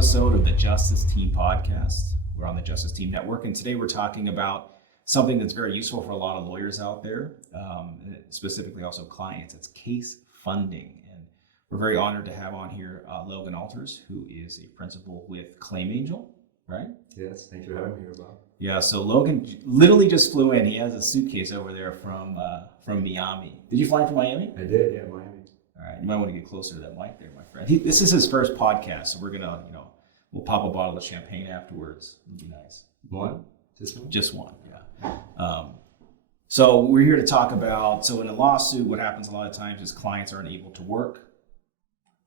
episode of the Justice Team podcast. We're on the Justice Team Network, and today we're talking about something that's very useful for a lot of lawyers out there, specifically also clients. It's case funding. And we're very honored to have on here Logan Alters, who is a principal with ClaimAngel, right? Yes, thanks for having me here, Bob. Yeah, so Logan literally just flew in. He has a suitcase over there from Miami. Did you fly from Miami? I did, yeah, Miami. All right, you might want to get closer to that mic there, my friend. This is his first podcast, so we're gonna, we'll pop a bottle of champagne afterwards. It'd be nice. One? Just one? Just one, yeah. So we're here to talk about, so in a lawsuit, what happens a lot of times is clients aren't able to work.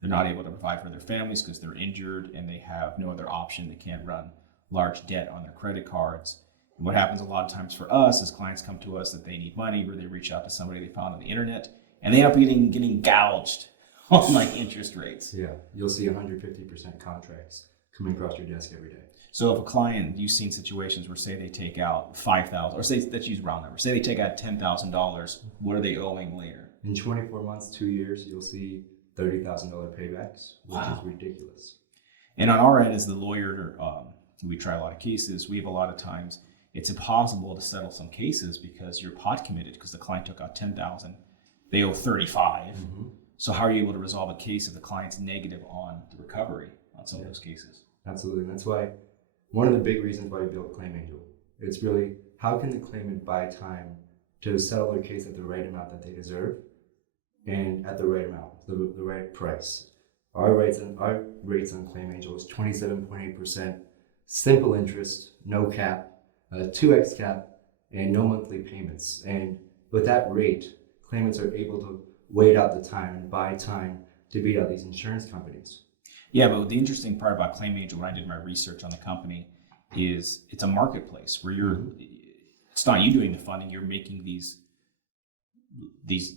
They're not able to provide for their families because they're injured and they have no other option. They can't run large debt on their credit cards. And what happens a lot of times for us is clients come to us that they need money, or they reach out to somebody they found on the internet, and they end up getting gouged on like interest rates. Yeah, you'll see 150% contracts coming across your desk every day. So if a client, you've seen situations where say they take out $5,000, or say, let's use round numbers, say they take out $10,000, what are they owing later? In 24 months, 2 years, you'll see $30,000 paybacks, which is ridiculous. And on our end as the lawyer, we try a lot of cases. We have a lot of times, it's impossible to settle some cases because you're pot committed because the client took out $10,000. They owe $35,000. Mm-hmm. So how are you able to resolve a case if the client's negative on the recovery on some of those cases? Absolutely. That's why one of the big reasons why we built ClaimAngel, it's really how can the claimant buy time to settle their case at the right amount that they deserve and at the right amount, the right price. Our rates on ClaimAngel is 27.8%, simple interest, no cap, 2x cap, and no monthly payments. And with that rate, claimants are able to wait out the time and buy time to beat out these insurance companies. Yeah, but the interesting part about ClaimAngel, when I did my research on the company, is it's a marketplace where it's not you doing the funding, you're making these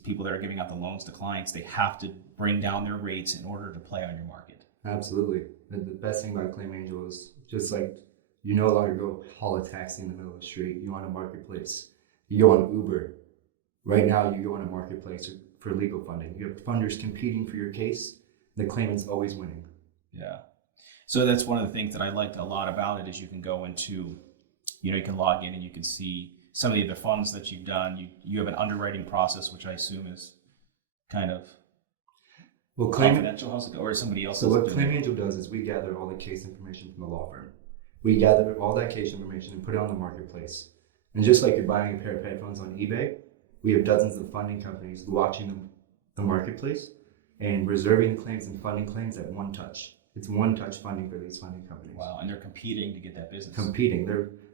people that are giving out the loans to clients, they have to bring down their rates in order to play on your market. Absolutely. And the best thing about ClaimAngel is just like you no longer go haul a taxi in the middle of the street. You go on a marketplace. You go on Uber. Right now, you go on a marketplace for legal funding. You have funders competing for your case. The claimant's always winning. Yeah. So that's one of the things that I liked a lot about it is you can go into, you can log in and you can see some of the other funds that you've done. You have an underwriting process, which I assume is kind of confidential, or somebody else. So what ClaimAngel does is we gather all the case information from the law firm. We gather all that case information and put it on the marketplace. And just like you're buying a pair of headphones on eBay, we have dozens of funding companies watching the marketplace and reserving the claims and funding claims at one touch. It's one-touch funding for these funding companies. Wow, and they're competing to get that business.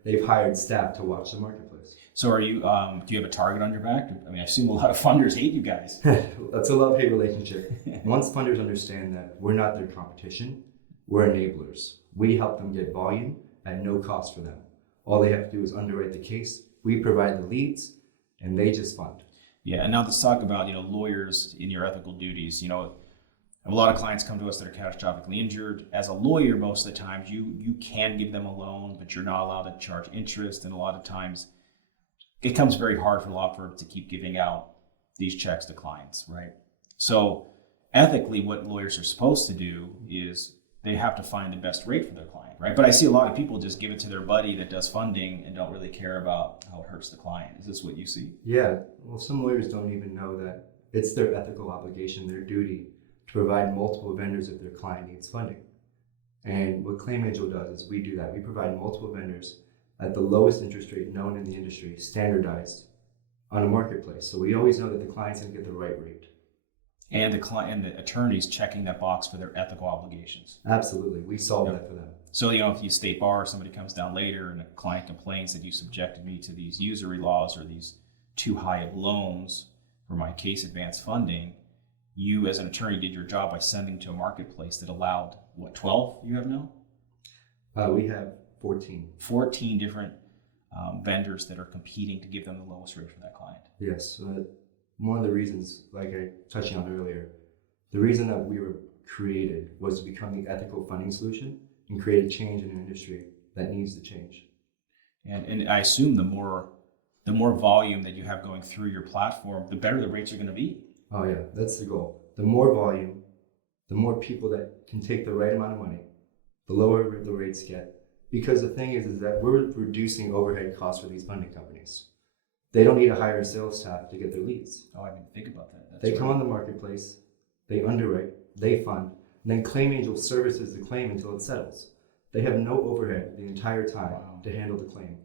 They've hired staff to watch the marketplace. So are you? Do you have a target on your back? I mean, I've seen a lot of funders hate you guys. That's a love-hate relationship. Once funders understand that we're not their competition, we're enablers. We help them get volume at no cost for them. All they have to do is underwrite the case. We provide the leads, and they just fund. Yeah, and now let's talk about lawyers in your ethical duties. A lot of clients come to us that are catastrophically injured. As a lawyer, most of the times you can give them a loan, but you're not allowed to charge interest. And a lot of times it becomes very hard for law firms to keep giving out these checks to clients, right? So ethically, what lawyers are supposed to do is they have to find the best rate for their client, right? But I see a lot of people just give it to their buddy that does funding and don't really care about how it hurts the client. Is this what you see? Yeah, well, some lawyers don't even know that it's their ethical obligation, their duty, to provide multiple vendors if their client needs funding. And what ClaimAngel does is we do that. We provide multiple vendors at the lowest interest rate known in the industry, standardized on a marketplace. So we always know that the client's going to get the right rate. And the client and the attorney's checking that box for their ethical obligations. Absolutely. We solve that for them. So, if you state bar, somebody comes down later and a client complains that you subjected me to these usury laws or these too high of loans for my case advance funding, you as an attorney did your job by sending to a marketplace that allowed, 12 you have now? We have 14. 14 different vendors that are competing to give them the lowest rate for that client. Yes. One of the reasons, like I touched on earlier, the reason that we were created was to become the ethical funding solution and create a change in an industry that needs to change. And I assume the more volume that you have going through your platform, the better the rates are going to be. Oh yeah, that's the goal. The more volume, the more people that can take the right amount of money, the lower the rates get. Because the thing is that we're reducing overhead costs for these funding companies. They don't need to hire a sales staff to get their leads. Oh, I didn't think about that. That's They right. come on the marketplace, they underwrite, they fund, and then ClaimAngel services the claim until it settles. They have no overhead the entire time to handle the claim.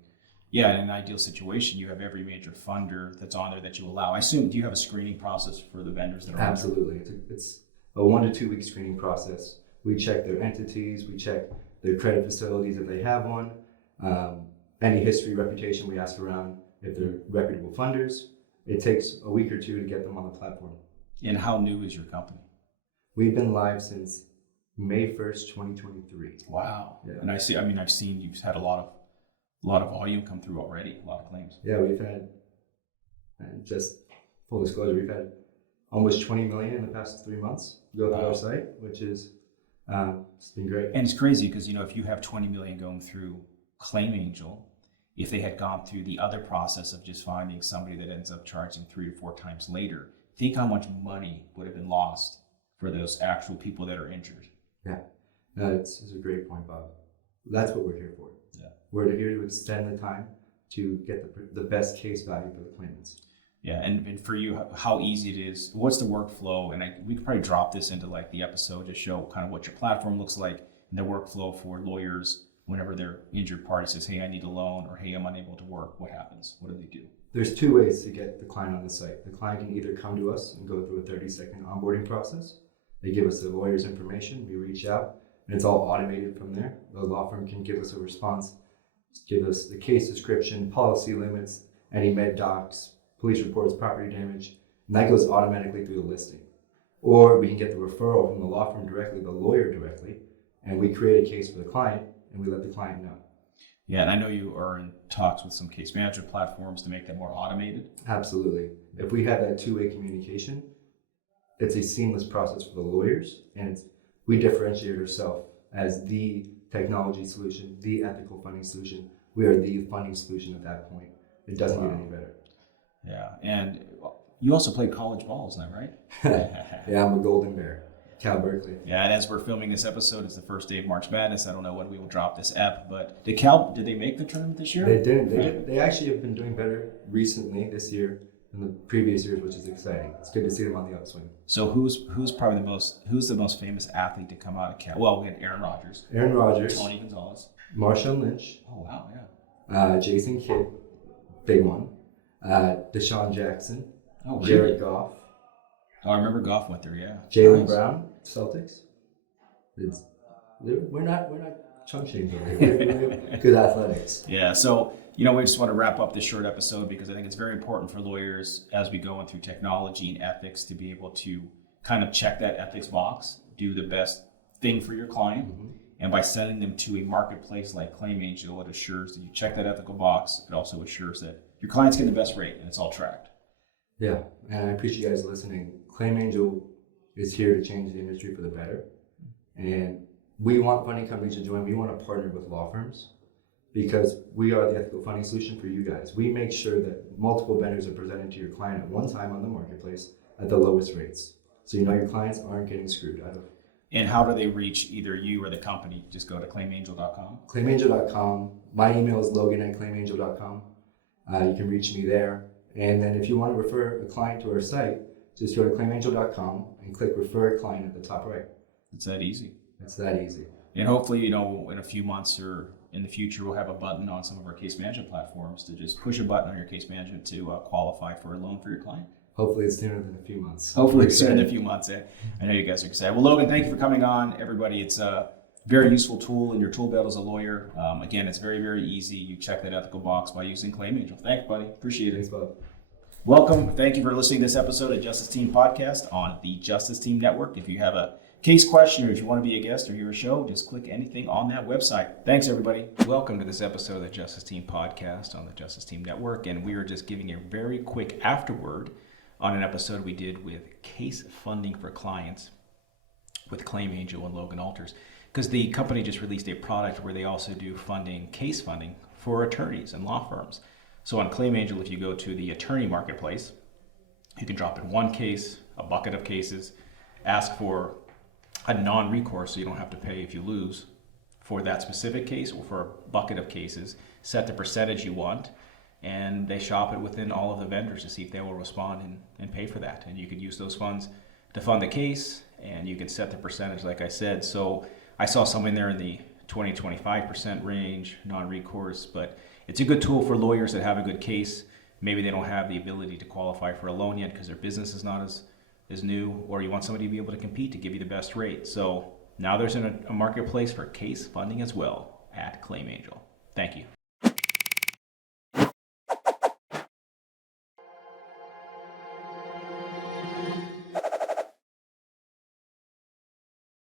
Yeah, in an ideal situation, you have every major funder that's on there that you allow. I assume, do you have a screening process for the vendors that are Absolutely. It's a 1 to 2 week screening process. We check their entities, we check their credit facilities if they have one, any history, reputation we ask around if they're reputable funders. It takes a week or 2 to get them on the platform. And how new is your company? We've been live since May 1st, 2023. Wow. Yeah. And I've seen you've had a lot of volume come through already, a lot of claims. Yeah, we've had, and just full disclosure, we've had almost 20 million in the past 3 months go through our site, which is, it's been great. And it's crazy because, if you have 20 million going through ClaimAngel, if they had gone through the other process of just finding somebody that ends up charging 3 or 4 times later, think how much money would have been lost for those actual people that are injured. Yeah, no, it's a great point, Bob. That's what we're here for. Yeah. We're here to extend the time to get the best case value for the claimants. Yeah, and for you, how easy it is. What's the workflow? And we could probably drop this into like the episode to show kind of what your platform looks like and the workflow for lawyers whenever their injured party says, hey, I need a loan, or hey, I'm unable to work. What happens? What do they do? There's 2 ways to get the client on the site. The client can either come to us and go through a 30-second onboarding process. They give us the lawyer's information, we reach out, and it's all automated from there. The law firm can give us a response, give us the case description, policy limits, any med docs, police reports, property damage, and that goes automatically through the listing. Or we can get the referral from the law firm directly, the lawyer directly, and we create a case for the client, and we let the client know. Yeah, and I know you are in talks with some case management platforms to make that more automated. Absolutely. If we have that 2-way communication, it's a seamless process for the lawyers, and we differentiate ourselves as the technology solution, the ethical funding solution. We are the funding solution at that point. It doesn't get any better. Yeah, and you also played college ball, isn't that right? Yeah, I'm a Golden Bear, Cal Berkeley. Yeah, and as we're filming this episode, it's the first day of March Madness. I don't know when we will drop this ep, but did they make the tournament this year? They didn't. They actually have been doing better recently this year than the previous years, which is exciting. It's good to see them on the upswing. So who's probably the most famous athlete to come out of Cal? Well, we had Aaron Rodgers, Tony Gonzalez, Marshawn Lynch. Oh wow, yeah. Jason Kidd, big one. Deshaun Jackson. Oh, really? Jared Goff. Oh, I remember Goff went there. Yeah. Jaylen Nice. Brown, Celtics. We're not chump change over here. We have good athletics. Yeah. So we just want to wrap up this short episode because I think it's very important for lawyers as we go in through technology and ethics to be able to kind of check that ethics box, do the best thing for your client. Mm-hmm. And by sending them to a marketplace like ClaimAngel, it assures that you check that ethical box. It also assures that your client's getting the best rate and it's all tracked. Yeah, and I appreciate you guys listening. ClaimAngel is here to change the industry for the better. And we want funding companies to join. We want to partner with law firms because we are the ethical funding solution for you guys. We make sure that multiple vendors are presented to your client at one time on the marketplace at the lowest rates. So your clients aren't getting screwed out of. And how do they reach either you or the company? Just go to claimangel.com. ClaimAngel.com. My email is logan@claimangel.com. You can reach me there. And then if you want to refer a client to our site, just go to claimangel.com and click refer a client at the top right. It's that easy. It's that easy. And hopefully, in a few months or in the future, we'll have a button on some of our case management platforms to just push a button on your case management to qualify for a loan for your client. Hopefully it's sooner than a few months. Hopefully it's sooner than a few months. I know you guys are excited. Well, Logan, thank you for coming on. Everybody, it's a very useful tool in your tool belt as a lawyer. Again, it's very, very easy. You check that ethical box by using ClaimAngel. Thanks, buddy. Appreciate it. Thanks, Bob. Welcome. Thank you for listening to this episode of Justice Team Podcast on the Justice Team Network. If you have a case question or if you want to be a guest or hear a show, just click anything on that website. Thanks, everybody. Welcome to this episode of the Justice Team Podcast on the Justice Team Network. And we are just giving a very quick afterword on an episode we did with case funding for clients with ClaimAngel and Logan Alters, because the company just released a product where they also do case funding for attorneys and law firms. So on ClaimAngel, if you go to the attorney marketplace, you can drop in one case, a bucket of cases, ask for a non-recourse so you don't have to pay if you lose, for that specific case or for a bucket of cases, set the percentage you want, and they shop it within all of the vendors to see if they will respond and pay for that. And you could use those funds to fund the case, and you can set the percentage, like I said. So I saw some in there in the 20-25% range, non-recourse, but it's a good tool for lawyers that have a good case. Maybe they don't have the ability to qualify for a loan yet because their business is not as new, or you want somebody to be able to compete to give you the best rate. So now there's a marketplace for case funding as well at ClaimAngel. Thank you.